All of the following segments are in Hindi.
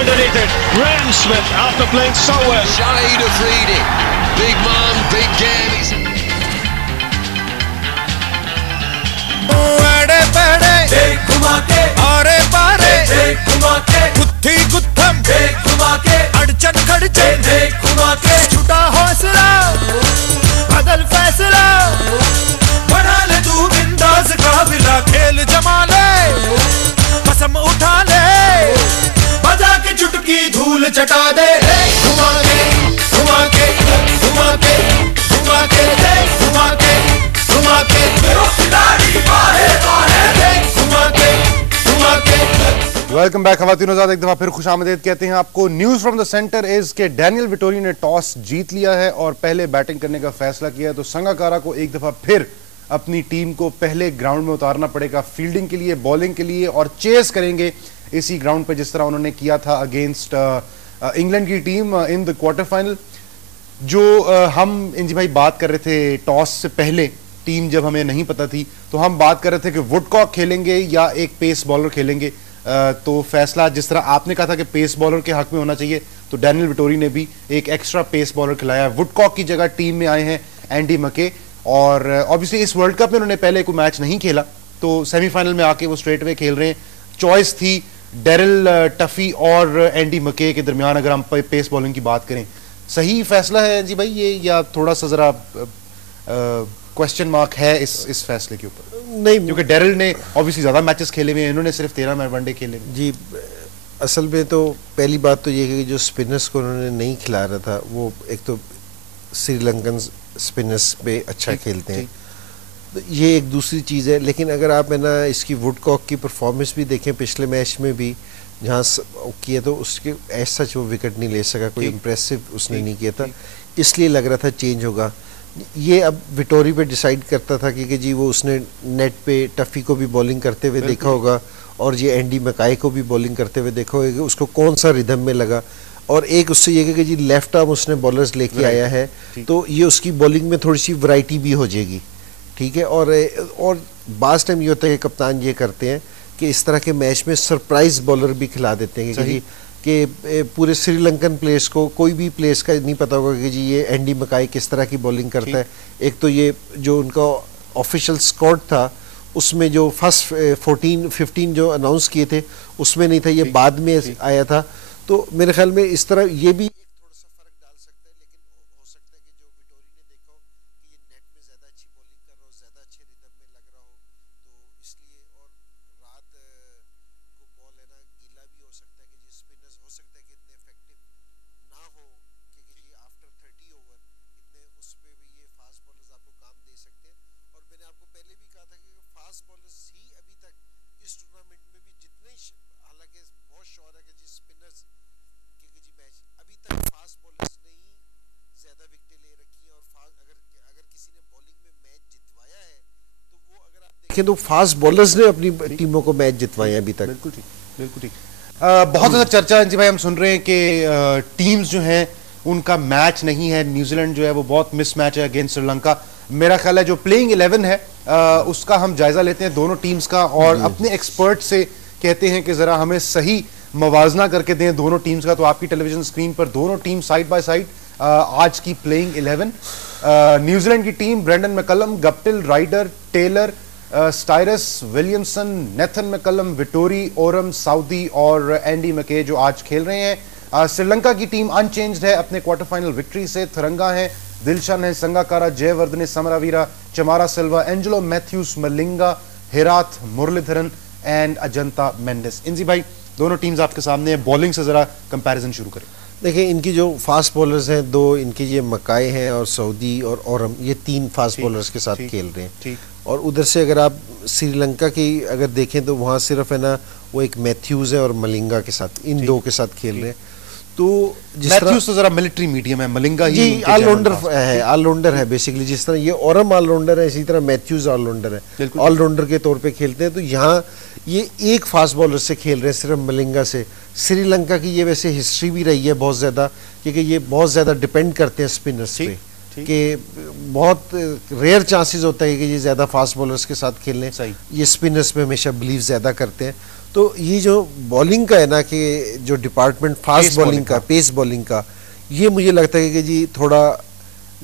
underneath it. Graham Smith after playing so well. Shade of reading. Big man, big game. घुमा के आरे पारे घुमा के गुत्थी गुत्थम घुमा के अड़चन खड़चन घुमा के छुटा हौसला बदल फैसला बना ले तू बिंदास काबिला खेल जमा ले कसम उठा ले बजा के चुटकी धूल चटा दे घुमा के घुमा के घुमा के घुमा के घुमा के घुमा के खिलाड़ी बाहे बाहे घुमा के घुमा के। वेलकम बैक खवातीन आजाद, एक दफा फिर खुशामदीद कहते हैं आपको। News from the centre is के डैनियल विटोरी ने टॉस जीत लिया है और पहले बैटिंग करने का फैसला किया है, तो संगाकारा को एक दफा फिर अपनी टीम को पहले ग्राउंड में उतारना पड़ेगा फील्डिंग के लिए, बॉलिंग के लिए, और चेस करेंगे इसी ग्राउंड पे जिस तरह उन्होंने किया था अगेंस्ट इंग्लैंड की team in the quarter final. जो हम इंजी भाई बात कर रहे थे टॉस से पहले, टीम जब हमें नहीं पता थी, तो हम बात कर रहे थे कि वुडकॉक खेलेंगे या एक पेस बॉलर खेलेंगे। तो फैसला जिस तरह आपने कहा था कि पेस बॉलर के हक में होना चाहिए, तो डैनियल विटोरी ने भी एक एक्स्ट्रा पेस बॉलर खिलाया। वुडकॉक की जगह टीम में आए हैं एंडी मके, और ऑब्वियसली इस वर्ल्ड कप में उन्होंने पहले कोई मैच नहीं खेला, तो सेमीफाइनल में आके वो स्ट्रेट वे खेल रहे हैं। चॉइस थी डेरिल टफी और एंडी मके के दरमियान। अगर हम पेस बॉलिंग की बात करें, सही फैसला है जी भाई ये, या थोड़ा सा जरा क्वेश्चन मार्क है इस फैसले के ऊपर? नहीं, क्योंकि डेरिल ने ऑब्वियसली ज्यादा मैचेस खेले हुए हैं, इन्होंने सिर्फ 13 वनडे खेले जी। असल में तो पहली बात तो ये है कि जो स्पिनर्स को उन्होंने नहीं खिला रहा था, वो एक तो श्रीलंकन स्पिनर्स पे अच्छा खेलते हैं, तो ये एक दूसरी चीज़ है। लेकिन अगर आप है ना इसकी वुडकॉक की परफॉर्मेंस भी देखें, पिछले मैच में भी जहाँ किया तो उसके ऐसा सच वो विकेट नहीं ले सका, कोई इम्प्रेसिव उसने नहीं किया था, इसलिए लग रहा था चेंज होगा। ये अब विटोरी पे डिसाइड करता था कि जी वो उसने नेट पे टफी को भी बॉलिंग करते हुए देखा होगा और ये एंडी मकाई को भी बॉलिंग करते हुए देखा होगा कि उसको कौन सा रिदम में लगा। और एक उससे ये कि जी लेफ्ट आर्म उसने बॉलर्स लेके आया है, तो ये उसकी बॉलिंग में थोड़ी सी वैरायटी भी हो जाएगी, ठीक है। और बाज़ टाइम ये होता है कि कप्तान ये करते हैं कि इस तरह के मैच में सरप्राइज बॉलर भी खिला देते हैं कि पूरे श्रीलंकन प्लेयर्स को, कोई भी प्लेयर्स का नहीं पता होगा कि जी ये एंडी मकाई किस तरह की बॉलिंग करता है। एक तो ये जो उनका ऑफिशियल स्क्वाड था उसमें जो फर्स्ट 14-15 जो अनाउंस किए थे उसमें नहीं था, ये बाद में आया था। तो मेरे ख्याल में इस तरह ये भी थोड़ा सा फर्क डाल सकता है। लेकिन हो सकता है कि जो विटोरी ने देखा हो कि ये नेट में ज़्यादा अच्छी बॉलिंग कर रहा हो, ज़्यादा अच्छे रिदम में लग रहा हो, तो इसलिए। और रात को बॉल है ना गीला भी हो सकता है कि जी स्पिनर्स हो सकता है कि इतने इफेक्टिव ना हो, क्योंकि जी आफ्टर 30 ओवर इतने उस पर भी ये फास्ट बॉलर्स आपको काम दे सकते हैं। और मैंने आपको पहले भी कहा था कि फास्ट बॉलर्स ही अभी तक इस टूर्नामेंट में भी जितने, हालांकि बहुत श्योर है कि जी स्पिनर्स क्योंकि जी मैच अभी तक फास्ट बॉलर्स ने ही ज्यादा विकेटें ले रखी हैं। और अगर किसी ने बॉलिंग में मैच जितवाया है तो वो, अगर आप देखें तो फास्ट बॉलर्स ने अपनी टीमों को मैच जितवाए अभी तक। बिल्कुल ठीक, बिल्कुल ठीक। बहुत ज़्यादा चर्चा जी भाई हम सुन रहे हैं कि टीम्स जो हैं उनका मैच नहीं है। न्यूजीलैंड जो है वो बहुत मिस मैच है अगेंस्ट श्रीलंका। मेरा ख्याल है जो प्लेइंग 11 है उसका हम जायजा लेते हैं दोनों टीम्स का, और अपने एक्सपर्ट से कहते हैं कि जरा हमें सही मवाजना करके दें दोनों टीम्स का। तो आपकी टेलीविजन स्क्रीन पर दोनों टीम साइड बाय साइड आज की प्लेइंग 11। न्यूजीलैंड की team Brendon McCullum, Guptill, Ryder, Taylor, Styris, Williamson, Nathan McCullum, Vettori, Oram, Southee और एंडी मके जो आज खेल रहे हैं। श्रीलंका की टीम अनचेंज्ड है अपने क्वार्टर फाइनल विक्ट्री से। थरंगा है, दिलशन है, संगाकारा, जयवर्धने, समरावीरा, चमारा सिल्वा, एंजेलो मैथ्यूज, मलिंगा, हेराथ, मुरलीधरन एंड अजंता मेंडिस। इंजी भाई दोनों टीम्स आपके सामने है, बॉलिंग से जरा कंपैरिजन शुरू करें। देखिए इनकी जो फास्ट बॉलर्स हैं दो, इनके ये मकाई हैं और सऊदी और ओरम, ये तीन फास्ट बॉलर्स के साथ खेल रहे हैं। और उधर से अगर आप श्रीलंका की अगर देखें तो वहाँ सिर्फ है ना वो एक मैथ्यूज है और मलिंगा के साथ, इन दो के साथ खेल रहे हैं। तो मैथ्यूज तो जरा मिलिट्री मीडियम है, मलिंगा ही ऑलराउंडर है बेसिकली। जिस तरह ये ओरम ऑलराउंडर है, इसी तरह मैथ्यूज ऑलराउंडर है, ऑलराउंडर के तौर पे खेलते हैं। तो यहाँ ये एक फास्ट बॉलर से खेल रहे हैं सिर्फ मलिंगा से। श्रीलंका की ये वैसे हिस्ट्री भी रही है बहुत ज़्यादा, क्योंकि ये बहुत ज़्यादा डिपेंड करते हैं स्पिनर्स पे। कि बहुत रेयर चांसेस होता है कि ये ज़्यादा फास्ट बॉलर्स के साथ खेलने, ये स्पिनर्स में हमेशा बिलीव ज़्यादा करते हैं। तो ये जो बॉलिंग का है ना कि जो डिपार्टमेंट फास्ट बॉलिंग का, पेस बॉलिंग का, ये मुझे लगता है कि जी थोड़ा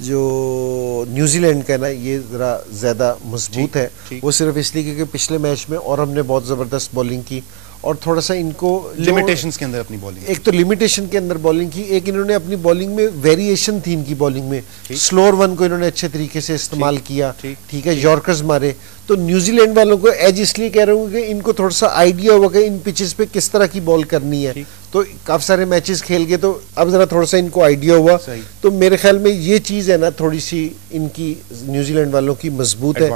जो न्यूजीलैंड का है ना ये ज़रा ज़्यादा मजबूत है। वो सिर्फ इसलिए क्योंकि पिछले मैच में और हमने बहुत ज़बरदस्त बॉलिंग की और थोड़ा सा इनको लिमिटेशंस के अंदर अपनी बॉलिंग, एक तो लिमिटेशन के अंदर बॉलिंग की, एक इन्होंने अपनी बॉलिंग में वेरिएशन थी इनकी बॉलिंग में, स्लोअर वन को इन्होंने अच्छे तरीके से इस्तेमाल किया, ठीक है, यॉर्कर्स मारे। तो न्यूजीलैंड वालों को एज इसलिए कह रहा हूँ कि इनको थोड़ा सा आइडिया होगा कि इन पिचेस पे किस तरह की बॉल करनी है। तो काफी सारे मैचेस खेल के तो अब जरा थोड़ा सा इनको आइडिया हुआ। तो मेरे ख्याल में ये चीज है ना थोड़ी सी इनकी न्यूजीलैंड वालों की मजबूत है।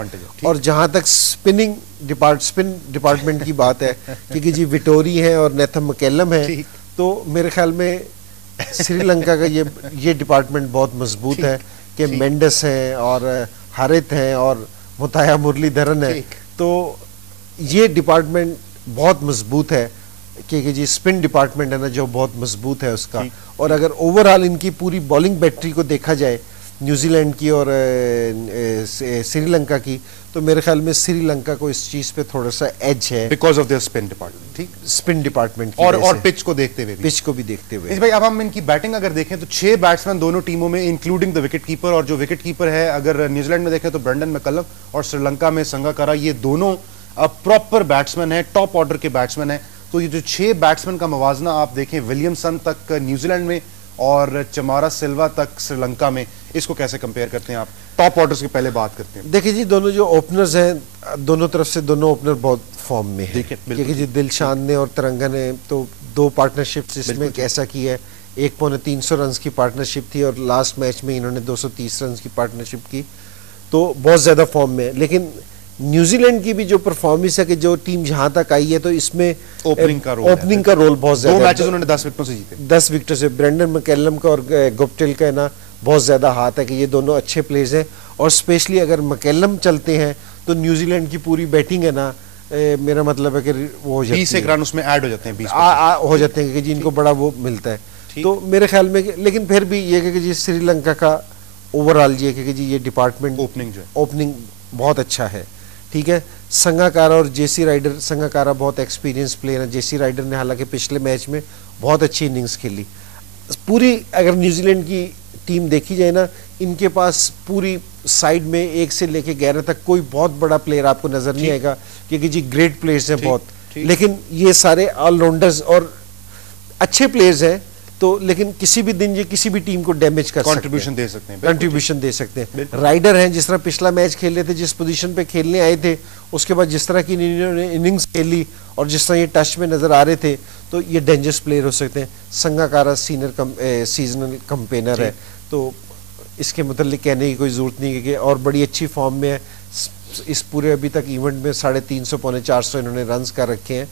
और जहां तक स्पिन डिपार्टमेंट की बात है क्योंकि जी विटोरी है और नेथम मैकलम है, तो मेरे ख्याल में श्रीलंका का ये डिपार्टमेंट बहुत मजबूत है कि मेंडस है और हारित है और मुताया मुरलीधरन है। तो ये डिपार्टमेंट बहुत मजबूत है क्योंकि जी स्पिन डिपार्टमेंट है ना जो बहुत मजबूत है उसका। और अगर ओवरऑल इनकी पूरी बॉलिंग बैटरी को देखा जाए न्यूजीलैंड की और श्रीलंका की, तो मेरे ख्याल में श्रीलंका को इस चीज पे थोड़ा सा एज है because of their spin department. ठीक, स्पिन डिपार्टमेंट और पिच को देखते हुए, पिच को भी देखते हुए। भाई अब हम इनकी बैटिंग अगर देखें तो 6 बैट्समैन दोनों टीमों में इंक्लूडिंग द विकेट कीपर, और जो विकेट कीपर है अगर न्यूजीलैंड में देखें तो ब्रेंडन मैकलम और श्रीलंका में संगाकारा, ये दोनों प्रॉपर बैट्समैन है, टॉप ऑर्डर के बैट्समैन है। तो ये जो 6 बैट्समैन का मवाजना आप देखें, विलियमसन तक न्यूजीलैंड में और चमारा सिल्वा तक श्रीलंका में, इसको कैसे कंपेयर करते हैं आप? टॉप ऑर्डर्स की पहले बात करते हैं। देखिए जी दोनों जो ओपनर्स हैं, दोनों तरफ से दोनों ओपनर बहुत फॉर्म में है क्योंकि जी दिलशान ने और तिरंगा ने तो 2 पार्टनरशिप्स इसमें कैसा की है। 1.3 रन की पार्टनरशिप थी और लास्ट मैच में इन्होंने 230 रन की पार्टनरशिप की, तो बहुत ज्यादा फॉर्म में है। लेकिन न्यूजीलैंड की भी जो परफॉर्मेंस है कि जो टीम जहां तक आई है तो इसमें ओपनिंग का रोल बहुत ज्यादा, 2 मैचेस उन्होंने 10 विकेटों से जीते, 10 विकेटों से। ब्रेंडन मैकलम का और गुप्टिल का है ना बहुत ज्यादा हाथ है कि ये दोनों अच्छे प्लेयर्स हैं। और स्पेशली अगर मैकलम चलते हैं तो न्यूजीलैंड की पूरी बैटिंग है ना, मेरा मतलब है कि वो हो जाती है, 20 एक रन उसमें ऐड हो जाते हैं, 20 हो जाते हैं कि जी इनको बड़ा वो मिलता है। तो मेरे ख्याल में लेकिन फिर भी ये कि जी श्रीलंका का ओवरऑल ये कि जी ये डिपार्टमेंट ओपनिंग बहुत अच्छा है, ठीक है। संगाकारा और जेसी राइडर, संगाकारा बहुत एक्सपीरियंस प्लेयर है, जेसी राइडर ने हालांकि पिछले मैच में बहुत अच्छी इनिंग्स खेली। पूरी अगर न्यूजीलैंड की टीम देखी जाए ना, इनके पास पूरी साइड में 1 से लेके 11 तक कोई बहुत बड़ा प्लेयर आपको नजर नहीं आएगा क्योंकि जी ग्रेट प्लेयर्स हैं बहुत, लेकिन ये सारे ऑलराउंडर्स और अच्छे प्लेयर्स हैं। तो लेकिन किसी भी दिन ये किसी भी टीम को डैमेज कर कंट्रीब्यूशन दे सकते हैं। राइडर हैं, जिस तरह पिछला मैच खेल रहे थे, जिस पोजीशन पे खेलने आए थे, उसके बाद जिस तरह की इन्होंने इनिंग्स खेली और जिस तरह ये टच में नजर आ रहे थे, तो ये डेंजरस प्लेयर हो सकते हैं। संगाकारा सीजनल कंपेनर है, तो इसके मतलब कहने की कोई जरूरत नहीं है कि और बड़ी अच्छी फॉर्म में है। इस पूरे अभी तक इवेंट में 350 पौने 400 इन्होंने रन्स कर रखे हैं।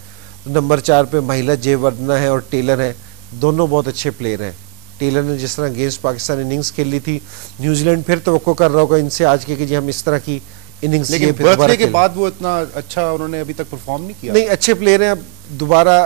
नंबर 4 पे महिला जयवर्धना है और टेलर है, दोनों बहुत अच्छे प्लेयर हैं। टेलर ने जिस तरह अगेंस्ट पाकिस्तान इनिंग्स खेली थी, न्यूजीलैंड फिर तवक्को कर रहा होगा इनसे आज के कि हम इस तरह की इनिंग्स, लेकिन बर्थडे के बाद वो इतना अच्छा उन्होंने अभी तक परफॉर्म नहीं किया। नहीं, अच्छे प्लेयर हैं, अब दोबारा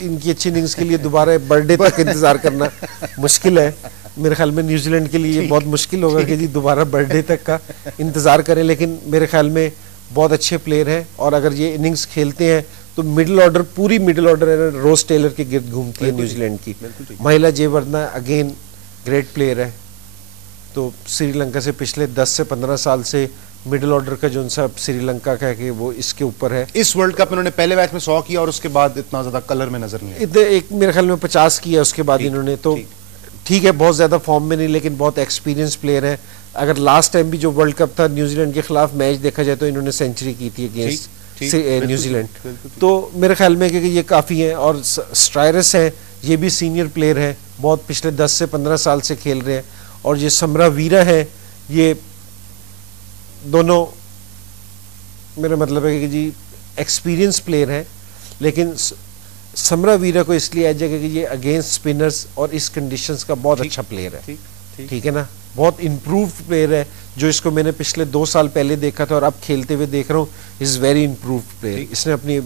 इनकी अच्छी इनिंग्स के लिए दोबारा बर्थडे तक इंतजार करना मुश्किल है। मेरे ख्याल में न्यूजीलैंड के लिए बहुत मुश्किल होगा कि जी दोबारा बर्थडे तक का इंतजार करें, लेकिन मेरे ख्याल में बहुत अच्छे प्लेयर हैं। और अगर ये इनिंग्स खेलते हैं तो मिडिल ऑर्डर, पूरी मिडिल ऑर्डर रोज टेलर के गिर्द घूमती है न्यूजीलैंड की। महिला जयवर्धना अगेन ग्रेट प्लेयर है। तो श्रीलंका से पिछले 10 से 15 साल से मिडिल ऑर्डर का जो सा श्रीलंका का है कि वो इसके ऊपर है। इस वर्ल्ड कप में उन्होंने पहले मैच में 100 किया और उसके बाद इतना ज्यादा कलर में नजर नहीं आया। एक मेरे ख्याल में 50 किया उसके बाद इन्होंने, तो ठीक है, बहुत ज्यादा फॉर्म में नहीं, लेकिन बहुत एक्सपीरियंस प्लेयर है। अगर लास्ट टाइम भी जो वर्ल्ड कप था न्यूजीलैंड के खिलाफ मैच देखा जाए तो इन्होंने सेंचुरी की थी अगेंस्ट न्यूजीलैंड। तो मेरे ख्याल में कि ये काफी है। और स्ट्रायरस है, ये भी सीनियर प्लेयर है, बहुत पिछले 10 से 15 साल से खेल रहे हैं। और ये समरा वीरा है, ये दोनों मेरा मतलब है कि जी एक्सपीरियंस प्लेयर है, लेकिन समरा वीरा को इसलिए एज है कि ये अगेंस्ट स्पिनर्स और इस कंडीशंस का बहुत अच्छा प्लेयर है, ठीक है ना, बहुत इम्प्रूव्ड प्लेयर है। जो इसको मैंने पिछले 2 साल पहले देखा था और अब खेलते हुए देख रहा हूँ, इज वेरी इम्प्रूव्ड प्लेयर। इसने अपनी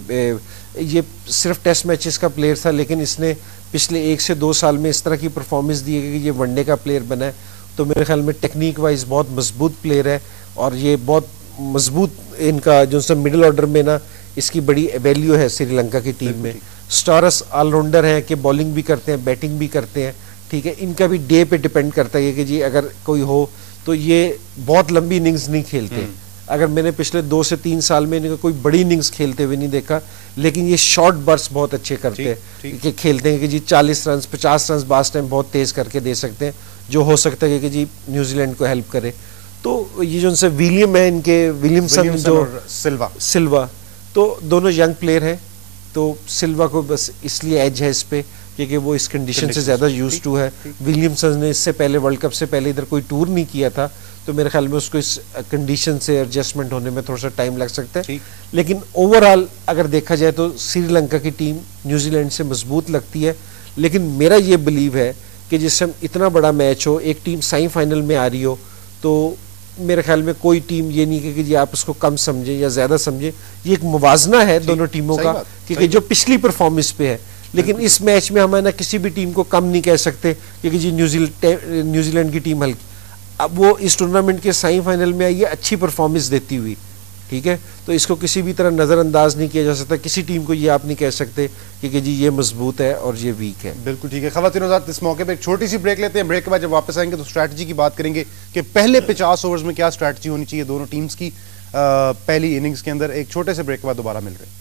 ये सिर्फ टेस्ट मैचेस का प्लेयर था, लेकिन इसने पिछले 1 से 2 साल में इस तरह की परफॉर्मेंस दी है कि ये वनडे का प्लेयर बना है। तो मेरे ख्याल में टेक्निक वाइज बहुत मजबूत प्लेयर है और ये बहुत मजबूत इनका जो सब मिडिल ऑर्डर में ना इसकी बड़ी वैल्यू है श्रीलंका की टीम में। स्टोरस ऑलराउंडर हैं कि बॉलिंग भी करते हैं, बैटिंग भी करते हैं, ठीक है। इनका भी डे पे डिपेंड करता है कि जी अगर कोई हो तो ये बहुत लंबी इनिंग्स नहीं खेलते। अगर मैंने पिछले 2 से 3 साल में इनका कोई बड़ी इनिंग्स खेलते हुए नहीं देखा, लेकिन ये शॉर्ट बर्स्ट बहुत अच्छे करते हैं कि खेलते हैं कि जी 40 रन 50 रन बास टाइम बहुत तेज करके दे सकते हैं, जो हो सकता है कि जी न्यूजीलैंड को हेल्प करे। तो ये जो उनसे विलियम है, इनके विलियमसन जो सिल्वा, तो दोनों यंग प्लेयर हैं, तो सिल्वा को बस इसलिए एज है इस पे क्योंकि वो इस कंडीशन से ज़्यादा यूज टू है। विलियमसन ने इससे पहले वर्ल्ड कप से पहले इधर कोई टूर नहीं किया था, तो मेरे ख्याल में उसको इस कंडीशन से एडजस्टमेंट होने में थोड़ा सा टाइम लग सकता है। लेकिन ओवरऑल अगर देखा जाए तो श्रीलंका की टीम न्यूजीलैंड से मजबूत लगती है। लेकिन मेरा ये बिलीव है कि जिस समय इतना बड़ा मैच हो, एक टीम सेमीफाइनल में आ रही हो, तो मेरे ख्याल में कोई टीम ये नहीं कि जी आप उसको कम समझे या ज्यादा समझे। ये एक मुवाजना है दोनों टीमों का क्योंकि जो पिछली परफॉर्मेंस पे है। लेकिन इस मैच में हम ना किसी भी टीम को कम नहीं कह सकते क्योंकि जी न्यूजीलैंड की टीम हल्की, अब वो इस टूर्नामेंट के सेमीफाइनल में आई है अच्छी परफॉर्मेंस देती हुई, ठीक है। तो इसको किसी भी तरह नज़रअंदाज नहीं किया जा सकता। किसी टीम को ये आप नहीं कह सकते कि जी ये मजबूत है और ये वीक है। बिल्कुल ठीक है। ख़वातीन और हज़रात, इस मौके पे एक छोटी सी ब्रेक लेते हैं। ब्रेक के बाद जब वापस आएंगे तो स्ट्रैटेजी की बात करेंगे कि पहले 50 ओवर्स में क्या स्ट्रैटेजी होनी चाहिए दोनों टीम्स की पहली इनिंग्स के अंदर। एक छोटे से ब्रेक के बाद दोबारा मिल रहे हैं।